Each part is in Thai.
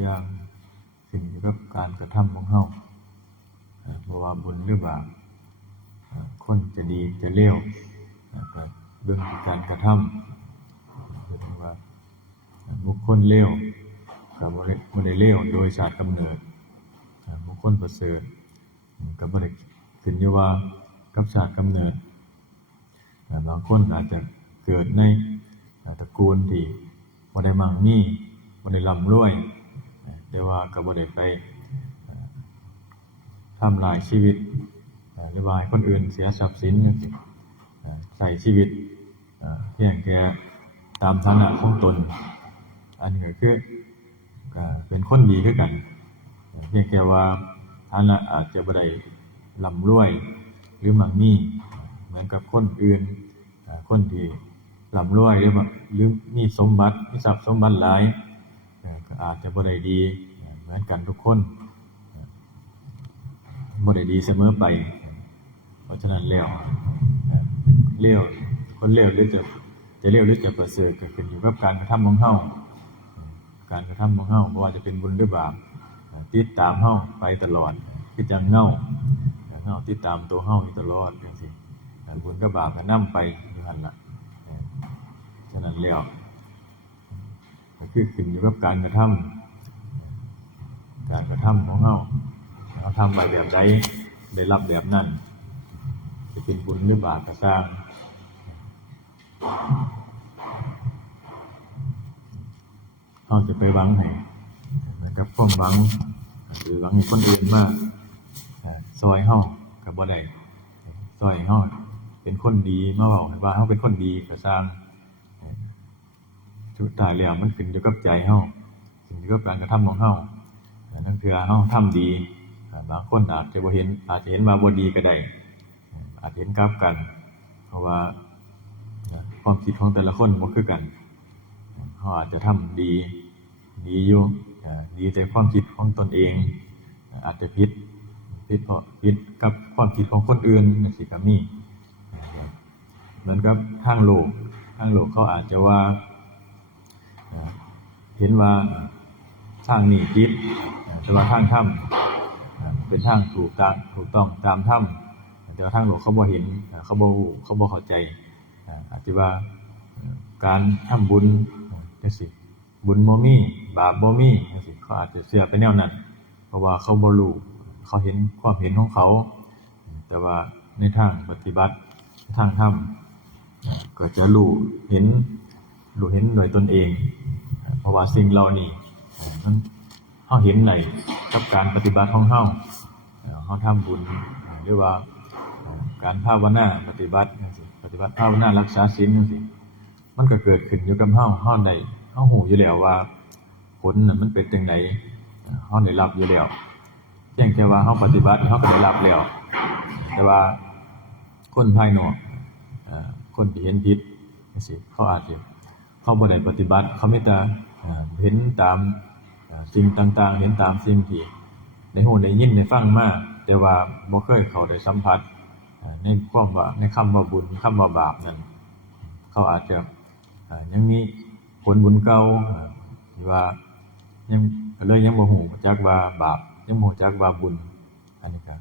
อย่างขึ้นอยู่กับการกระทำของเฮาบ่ว่าบุญหรือบาปคนจะดีจะเลวก็เบิ่งที่การกระทำคือว่าบุคคลเลวก็บ่ได้เลวโดยชาติกำเนิดบุคคลประเสริฐก็บ่ได้ขึ้นอยู่ว่ากับชาติกำเนิดบางคนอาจจะเกิดในตระกูลที่บ่ได้มั่งมีบ่ได้ร่ำรวยแต่ว่าก็บ่ได้ไปทำลายชีวิตหรือว่าให้คนอื่นเสียทรัพย์สินจังซี่ใช้ชีวิตเพียงแค่ตามฐานะของตนอันนี้ก็คือเป็นคนดีคือกันเพียงแค่ว่าฐานะอาจจะบ่ได้ร่ำรวยหรือมั่งมีเหมือนกับคนอื่นคนที่ร่ำรวยหรือมีสมบัติมีทรัพย์สมบัติหลายก็อาจจะบ่ได้ดีเหมือนกันทุกคนบ่ได้ดีเสมอไปเพราะฉะนั้นแล้วเลวคนเลวหรือจะเลวหรือจะประเสริฐก็ขึ้นอยู่กับการกระทำของเฮาการกระทำของเฮาบ่ว่าจะเป็นบุญหรือบาปติดตามเฮาไปตลอดคือจังเงาติดตามตัวเฮาอยู่ตลอดจังซี่บุญกับบาปก็นำไปอยู่หั่นล่ะฉะนั้นแล้วก็คือขึ้นอยู่กับการกระทำของเฮาเราทำไปแบบใดได้รับแบบนั้นจะเป็นบุญหรือบาปก็สร้างเราจะไปหวังให้นะครับความหวังหรือหวังให้คนอื่นมาซอยเฮาก็บ่ได้ซอยเฮาเป็นคนดีมาเว้าให้ว่าเฮาเป็นคนดีก็สร้างสุดท้ายแล้วมันขึ้นอยู่กับใจเฮาขึ้นอยู่กับการกระทำของเฮานั่นคือเฮาทำดีบางคนอาจจะเห็นว่าบ่ดีก็ได้อาจเห็นกลับกันเพราะว่าความคิดของแต่ละคนบ่คือกันเขาอาจจะทำดีอยู่ดีแต่ความคิดของตนเองอาจจะผิดกับความคิดของคนอื่นจังซี่ก็มีเหมือนกับทางโลกเขาอาจจะว่าเห็นว่าทางนี้ผิดแต่ว่าทางธรรมเป็นทางถูกต้องตามธรรมแต่ว่าทางโลกเขาบ่เห็นเขาบ่รู้เขาบ่เข้าใจอาจจะว่าการทำบุญจังซี่บุญบ่มีบาปบ่มีจังซี่เขาอาจจะเชื่อไปแนวนั้นเพราะว่าเขาบ่รู้เขาเห็นความเห็นของเขาแต่ว่าในทางปฏิบัติทางธรรมก็จะรู้เห็นโดยตนเองเพราะว่าสิ่งเหล่านี้มันเฮาเห็นได้กับการปฏิบัติของเฮาทำบุญหรือว่าการภาวนาปฏิบัติจังซี่ปฏิบัติภาวนารักษาศีลจังซี่มันก็เกิดขึ้นอยู่กับเฮาได้เฮารู้อยู่แล้วว่าผลนั้นมันเป็นจังไดเฮาได้รับอยู่แล้วเพียงแค่ว่าเฮาปฏิบัติเฮาก็ได้รับแล้วแต่ว่าคนภายนอกคนที่เห็นผิดจังซี่เขาอาจจะเขาบ่ได้ปฏิบัติเขามีแต่เห็นตามสิ่งต่างๆเห็นตามสิ่งที่ได้ฮู้ได้ยินได้ฟังมาแต่ว่าบ่เคยเข้าได้สัมผัสในความว่าในคำว่าบุญคำว่าบาปนั้นเขาอาจจะยังมีผลบุญเก่าที่ว่ายังบ่ฮู้จักว่าบาปยังบ่ฮู้จักว่าบุญอันนี้ก็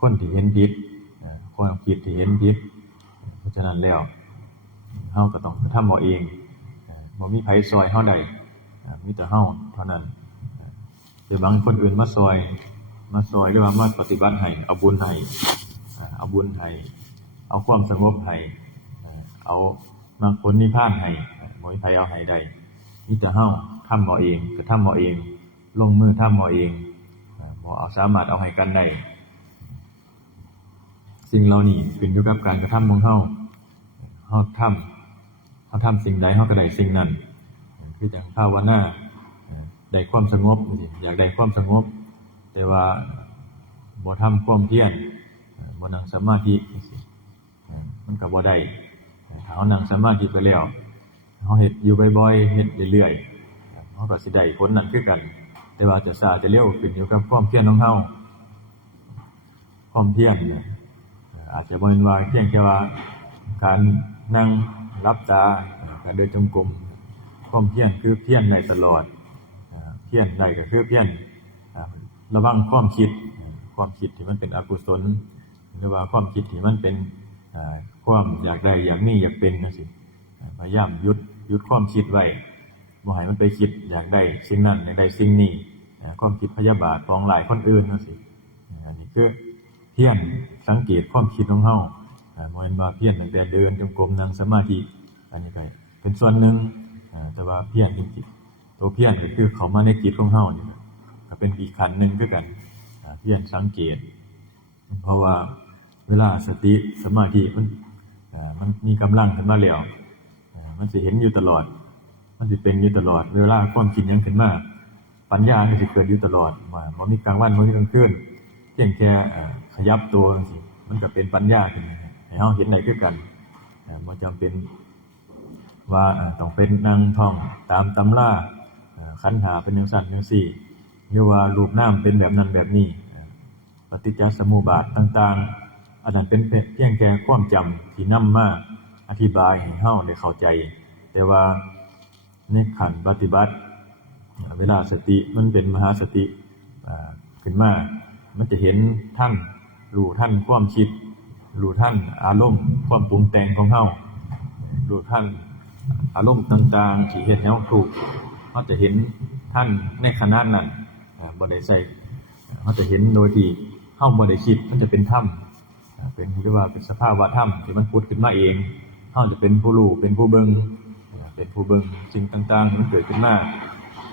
คนที่เห็นผิดความคิดที่เห็นผิดเพราะฉะนั้นแล้วเฮาก็ต้องทำเอาเองบ่มีไผซอยเฮาได้มีแต่เฮาเท่านั้นแต่บางคนอื่นมาซอยหรือว่ามาปฏิบัติให้เอาบุญให้เอาความสงบให้เอามรรคผลนิพพานให้บ่มีไผเอาให้ได้มีแต่เฮาทำเอาเองก็ทำเอาเองลงมือทำเอาเองบ่สามารถเอาให้กันได้สิ่งเหล่านี้ขึ้นอยู่กับการกระทำของเฮาทำสิ่งใดเฮาก็ได้สิ่งนั้นคือจังภาวนาได้ความสงบอยากได้ความสงบแต่ว่าบ่ทำความเพียรบ่นั่งสมาธิมันก็บ่ได้ถ้าเฮานั่งสมาธิไปแล้วเฮาเฮ็ดอยู่บ่อยๆเฮ็ดเรื่อยๆเฮาก็สิได้ผลนั้นคือกันแต่ว่าจะช้าจะเร็วขึ้นอยู่กับความเพียรของเฮาความเพียรอาจจะบ่แม่นว่าเพียงแค่ว่าการนั่งหลับตาการเดินจงกรมความเพียรคือเพียรได้ตลอด บ เพี้ยนได้ก็คือเพี้ยนระวังความคิดที่มันเป็นอกุศลหรือว่าความคิดที่มันเป็นความอยากได้อยากมีอยากเป็นจังซี่พยายามหยุดความคิดไว้บ่ให้มันไปคิดอยากได้สิ่งนั้นอยากได้สิ่งนี้ความคิดพยาบาทปองร้ายคนอื่นจังซี่อันนี้คือเพี้ยนสังเกตความคิดของเฮาบ่แม่นว่าเพี้ยนตั้งแต่เดินจงกรมนั่งสมาธิอันนี้ก็เป็นส่วนหนึ่งแต่ว่าเพี้ยนจริงๆตัวเพี้ยนก็คือเข้ามาในจิตของเฮานี่ก็เป็นอีกขั้นหนึ่งคือกันเพี้ยนสังเกตเพราะว่าเวลาสติสมาธิมันมีกำลังขึ้นมาแล้วมันสิเห็นอยู่ตลอดมันสิเป็นอยู่ตลอดเวลาความคิดหยังขึ้นมาปัญญามันสิเกิดอยู่ตลอดบ่มีกลางวันบ่มีกลางคืนเพียงแค่ขยับตัวจังซี่มันก็เป็นปัญญาขึ้นให้เฮาเห็นได้คือกันบ่จำเป็นว่าต้องเป็นนั่งท่องตามตำราขันธ์5เป็นจังซั่นจังซี่หรือว่ารูปนามเป็นแบบนั้นแบบนี้ปฏิจจสมุปบาทต่างๆอันนั้นเป็นเพียงแค่ความจำที่นำมาอธิบายให้เฮาได้เข้าใจแต่ว่าในขั้นปฏิบัติเวลาสติมันเป็นมหาสติขึ้นมามันจะเห็นท่านรู้ท่านความคิดรู้ท่านอารมณ์ความปรุงแต่งของเฮารู้ท่านอารมณ์ต่างๆที่เฮ็ดให้เฮาทุกข์เฮาจะเห็นท่านในขณะนั้นบ่ได้ใส่เฮาจะเห็นโดยที่เฮาบ่ได้คิดมันจะเป็นธรรมเป็นเรียกว่าเป็นสภาวะธรรมที่มันผุดขึ้นมาเองเฮาจะเป็นผู้รู้เป็นผู้เบิ่งสิ่งต่างๆที่มันเกิดขึ้นมา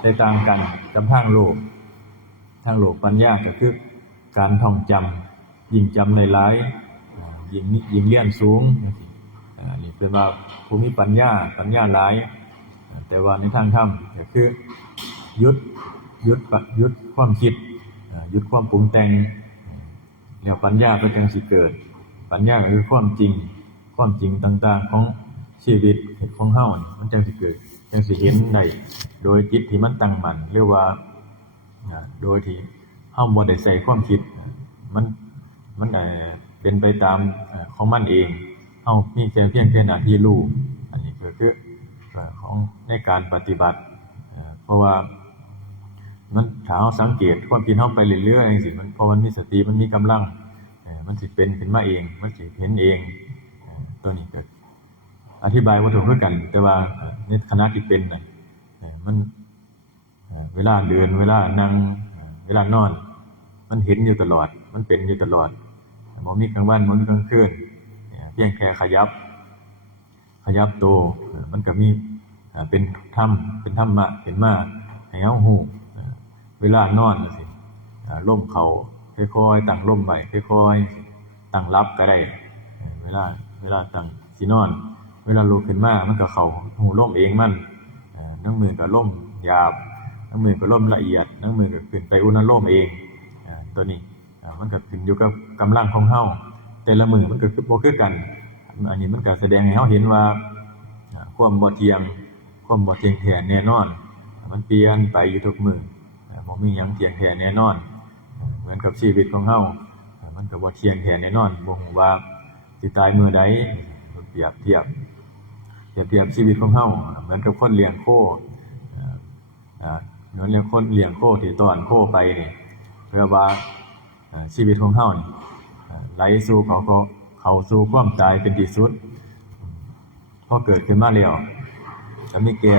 ได้ต่างกันกับทางโลกปัญญาก็คือการท่องจำยิ่งจำหลายๆยิ่งเรียนสูงนี่เป็นว่าผู้มีปัญญาหลายแต่ว่าในทางธรรมก็คือหยุดความคิดหยุดความปรุงแต่งแล้วปัญญาก็จังสิเกิดปัญญาก็คือความจริงต่างๆของชีวิตของเฮานี่มันจังสิเกิดจังสิเห็นได้โดยจิตที่มันตั้งมั่นเรียกว่าโดยที่เฮาบ่ได้ใส่ความคิดมันเป็นไปตามของมันเองเฮามีแค่เพียงแค่หน้าที่รู้อันนี้ก็คือของในการปฏิบัติเพราะว่ามันถ้าเฮาสังเกตความคิดเฮาไปเรื่อยๆจังซี่มันพอมันมีสติมันมีกำลังมันสิเป็นขึ้นมาเองมันสิเห็นเองตัวนี้ก็อธิบายบ่ถูกคือกันแต่ว่าในขณะที่เป็นน่ะมันเวลาเดินเวลานั่งเวลานอนมันเห็นอยู่ตลอดมันเป็นอยู่ตลอดบ่มีกลางวันบ่มีกลางคืนเพียงแค่ขยับตัวมันก็มีเป็นธรรมะเห็นมาให้เฮาฮู้เวลานอนจังซี่ลมเข้าค่อยๆตั้งลมไว้ค่อยๆตั้งรับก็ได้เวลาตั้งสินอนเวลาลุกขึ้นมามันก็เข้าหูลมเองมันทั้งมือก็ลมหยาบทั้งมือก็ลมละเอียดทั้งมือก็ขึ้นไปอุณหภูมิเองตัวนี้มันก็ขึ้นอยู่กับกำลังของเฮาแต่ละมือมันก็บ่คือกันอันนี้มันก็แสดงให้เฮาเห็นว่าความบ่เที่ยงแท้แน่นอนมันเปลี่ยนไปอยู่ทุกมื้อบ่มีหยังเที่ยงแท้แน่นอนเหมือนกับชีวิตของเฮามันก็บ่เที่ยงแท้แน่นอนบ่ฮู้ว่าสิตายมื้อใดเปรียบเทียบชีวิตของเฮาเหมือนกับคนเลี้ยงโคเหมือนคนเลี้ยงโคที่ต้อนโคไปนี่เพื่อว่าชีวิตของเฮานี่ไหลสู่เข้าสู่ความตายเป็นที่สุดพอเกิดขึ้นมาแล้วก็มีแก่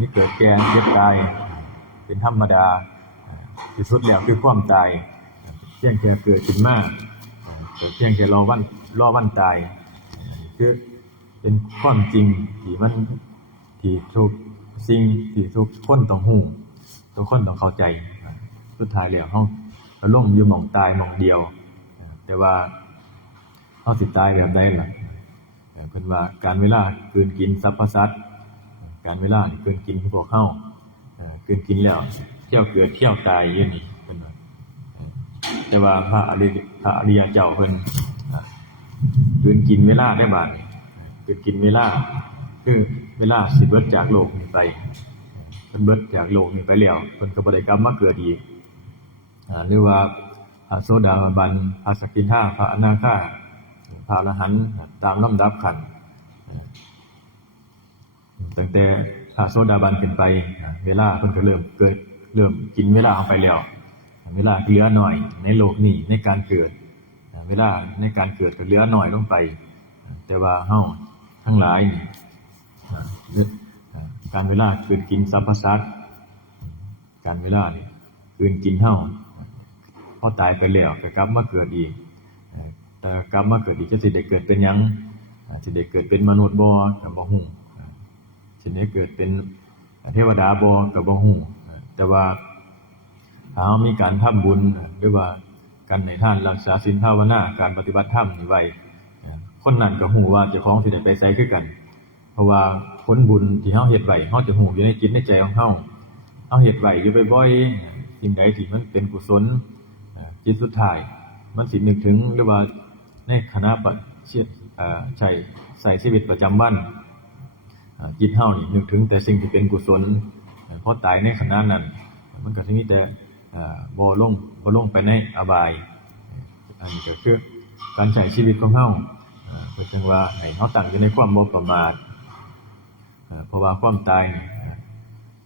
มีเกิดแก่เจ็บตายเป็นธรรมดาที่สุดแล้วคือความตายเพียงแค่เกิดขึ้นมาเพียงแค่รอวันตายคือเป็นความจริงที่ทุกสิ่งที่ทุกคนต้องฮู้ทุกคนต้องเข้าใจสุดท้ายแล้วเฮาก็ลงอยู่หม้องตายหม้องเดียวแต่ว่าเฮาสิตายแบบใดล่ะเพิ่นว่าการเวลากลืนกินสรรพสัตว์การเวลากลืนกินพวกเฮากลืนกินแล้วเที่ยวเกิดเที่ยวตายอยู่นี่เพิ่นว่าแต่ว่าพระอริยเจ้าเพิ่นกลืนกินเวลาได้บาดกลืนกินเวลาคือเวลาสิเบิดจากโลกนี้ไปเพิ่นเบิดจากโลกนี้ไปแล้วเพิ่นก็บ่ได้กลับมาเกิดอีกหรือว่าพระโสดาบันพระสกิทาพระอนาคาพระอรหันต์ตามลำดับขั้นตั้งแต่ ถ้าโสดาบันขึ้นไปเวลาเพิ่นก็เริ่มกินเวลาเอาไปแล้วเวลาเหลือน้อยในโลกนี้ในการเกิดเวลาในการเกิดก็เหลือน้อยลงไปแต่ว่าเฮาทั้งหลายนี่การเวลาคืนกินสรรพสัตว์การเวลานี่คืนกินเฮาพอตายไปแล้วก็กลับมาเกิดอีกแต่กลับมาเกิดอีกจะสิได้เกิดเป็นหยังสิได้เกิดเป็นมนุษย์บ่ก็บ่ฮู้สิได้เกิดเป็นเทวดาบ่ก็บ่ฮู้แต่ว่าถ้าเฮามีการทำบุญหรือว่าการให้ทานรักษาศีลภาวนาการปฏิบัติธรรมนี่ไว้คนนั้นก็ฮู้ว่าเจ้าของสิได้ไปไสคือกันเพราะว่าผลบุญที่เฮาเฮ็ดไว้เฮาจะฮู้อยู่ในจิตในใจของเฮาเฮ็ดไว้อยู่บ่อยๆสิ่งใดที่มันเป็นกุศลจิตสุดท้ายมันสินึกถึงหรือว่าในขณะใช้ชีวิตประจำวันจิตเฮานี่นึกถึงแต่สิ่งที่เป็นกุศลพอตายในขณะนั้นมันก็สิมีแต่บ่ลงไปในอบายอันนี้ก็คือการใช้ชีวิตของเฮาก็จึงว่าให้เฮาตั้งอยู่ในความบ่ประมาทเพราะว่าความตาย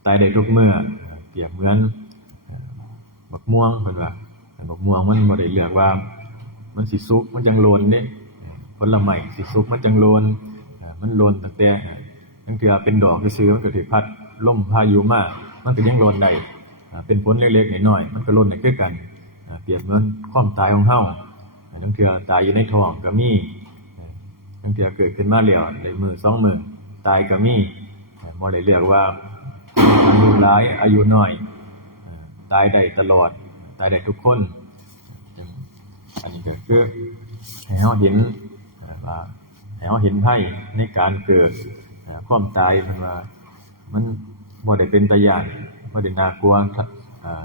ตายได้ทุกเมื่อเปรียบเหมือนบักม่วงเพิ่นว่าบักม่วงมันบ่ได้เลือกว่ามันสิสุกมันจังโลนเด้ผลไม้สิสุกมันจังโลนมันโลนตั้งแต่ตั้งแต่เป็นดอกซื่อๆมันก็ถูกพัดลมพายุมามันก็ยังโลนได้เป็นผลเล็กๆน้อยๆมันก็โลนได้คือกันเปรียบเหมือนความตายของเฮาตั้งแต่ตายอยู่ในท้องก็มีตั้งแต่เกิดขึ้นมาแล้วได้มื้อ2มื้อตายก็มีบ่ได้เลือกว่าอายุหลายอายุน้อยตายได้ตลอดตายได้ทุกคนอันนี้ก็คือให้เฮาเห็นว่าให้เฮาเห็นภัยในการเกิดความตายเพิ่นว่ามันบ่ได้เป็นตาย้านบ่ได้น่ากลัว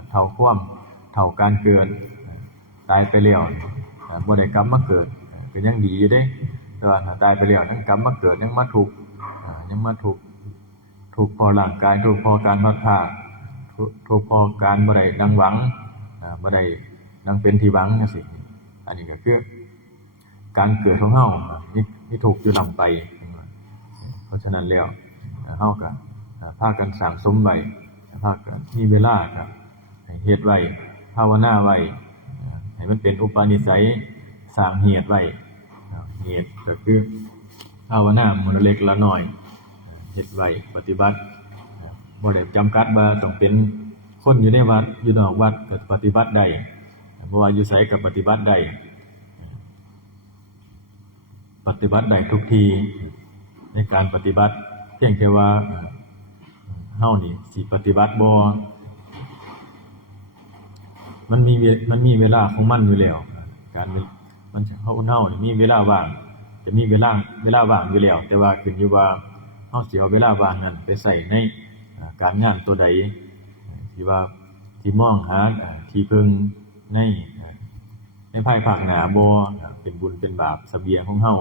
เท่าการเกิดตายไปแล้วบ่ได้กลับมาเกิดก็ยังดีอยู่เด้แต่ว่าถ้าตายไปแล้วยังกลับมาเกิดยังมาทุกข์ทุกข์พอร่างกายทุกข์พอการพัดพรากทุกข์พอการบ่ได้ดังหวังบ่ได้ดังเป็นที่หวังจังซี่อันนี้ก็คือการเกิดของเฮามีทุกข์อยู่นำไปเพราะฉะนั้นแล้วเฮาก็พากันสร้างสมไว้พากันมีเวลาก็ให้เฮ็ดไว้ภาวนาไว้ให้มันเป็นอุปนิสัยสร้างเหตุไว้เหตุก็คือภาวนามื้อละเล็กละน้อยเฮ็ดไว้ปฏิบัติบ่ได้จำกัดว่าต้องเป็นคนอยู่ในวัดอยู่นอกวัดก็ปฏิบัติได้บ่ว่าอยู่ไสก็ปฏิบัติได้ทุกทีในการปฏิบัติเพียงแต่ว่าเฮานี่สิปฏิบัติบ่มันมีเวลาของมันอยู่แล้วการมันเฮานี่มีเวลาว่างจะมีเวลาว่างอยู่แล้วแต่ว่าขึ้นอยู่ว่าเฮาสิเอาเวลาว่างนั้นไปใช้ในการงานตัวใดที่มองหาที่พึ่งในภายภาคหน้าบ่เป็นบุญเป็นบาปเสบียงของเฮา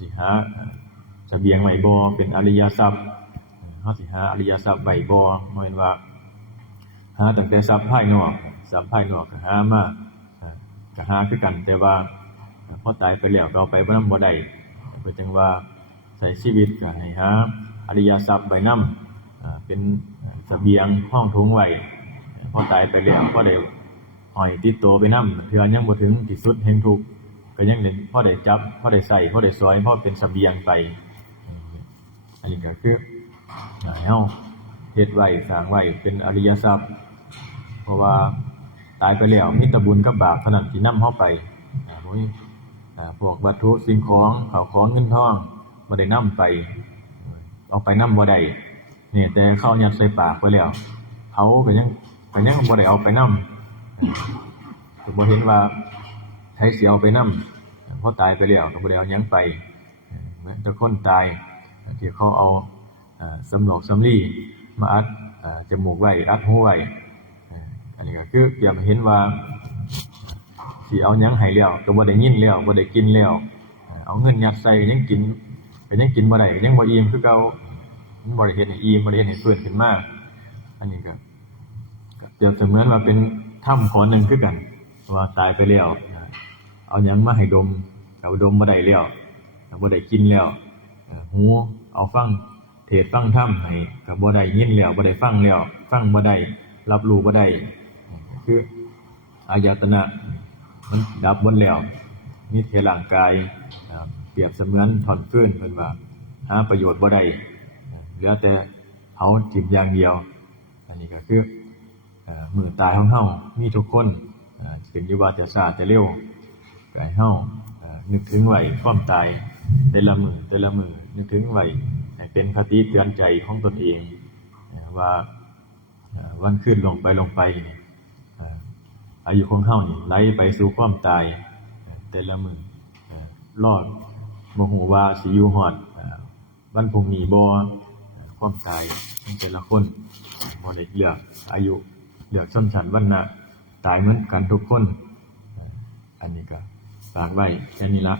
สิหาเสบียงไว้บ่เป็นอริยทรัพย์เฮาสิหาอริยทรัพย์ไว้บ่แม่นว่าหาตั้งแต่ทรัพย์ภายนอกก็หามาก็หาคือกันแต่ว่าพอตายไปแล้วก็เอาไปบ่นำบ่ได้เพิ่นจึงว่าใช้ชีวิตก็ให้หาอริยทรัพย์ไว้นำเป็นเสบียงห้องถุงไว้พอตายไปแล้วก็ได้ห้อยติดตัวไปนำเทื่อยังบ่ถึงที่สุดแห่งทุกข์ก็ยังได้พอได้จับพอได้ใส่พอได้สอยพอเป็นเสบียงไปอันนี้ก็คือให้เฮาเฮ็ดไว้สร้างไว้เป็นอริยทรัพย์เพราะว่าตายไปแล้วมีแต่บุญกับบาปเท่านั้นที่นำเฮาไปบ่มีพวกวัตถุสิ่งของข้าวของเงินทองบ่ได้นำไปเอาไปนำบ่ได้นี่แต่เขายัดใส่ปากไปแล้วเขาก็ยังบ่ได้เอาไปนำก็บ่เห็นว่าใครสิเอาไปนำพอตายไปแล้วก็บ่ได้เอาหยังไปแต่คนตายที่เขาเอาสำหลอกสำลีมาอัดจมูกไว้อัดหูไว้อันนี้ก็คือเปรียบเห็นว่าสิเอาหยังให้แล้วก็บ่ได้ยินแล้วบ่ได้กินแล้วเอาเงินยัดใส่ยังกินก็ยังกินบ่ได้ยังบ่อิ่มคือเก่ามันบ่ได้เฮ็ดให้อิ่มบ่ได้เฮ็ดให้ฟื้นขึ้นมาอันนี้ก็เปรียบเสมือนว่าเป็นถ้ำขอหนึ่งคือกันว่าตายไปแล้วเอาหยังมาให้ดมก็ดมบ่ได้แล้วบ่ได้กินแล้วหูเอาฟัง เทศน์ฟังธรรมให้ก็บ่ได้ยินแล้วบ่ได้ฟังแล้วฟังบ่ได้รับรู้บ่ได้คืออายตนะมันดับหมดแล้วมีแต่ร่างกายเปรียบเสมือนท่อนฟืนเพิ่นว่าหาประโยชน์บ่ได้เหลือแต่เผาจิ้มอย่างเดียวอันนี้ก็คือมื้อตายของเฮามีทุกคนขึ้นอยู่ว่าจะช้าจะเร็วก็ให้เฮานึกถึงไว้ความตายแต่ละมื้อนึกถึงไว้ให้เป็นคติเตือนใจของตนเองว่าวันคืนลงไปนี่อายุของเฮานี่ไหลไปสู่ความตายแต่ละมื้อรอดบ่ฮู้ว่าสิอยู่ฮอดวันพรุ่งนี้บ่ความตายของแต่ละคนบ่ได้เลือกอายุเลือกชนชั้นวรรณะตายเหมือนกันทุกคนอันนี้ก็ฝากไว้แค่นี้ละ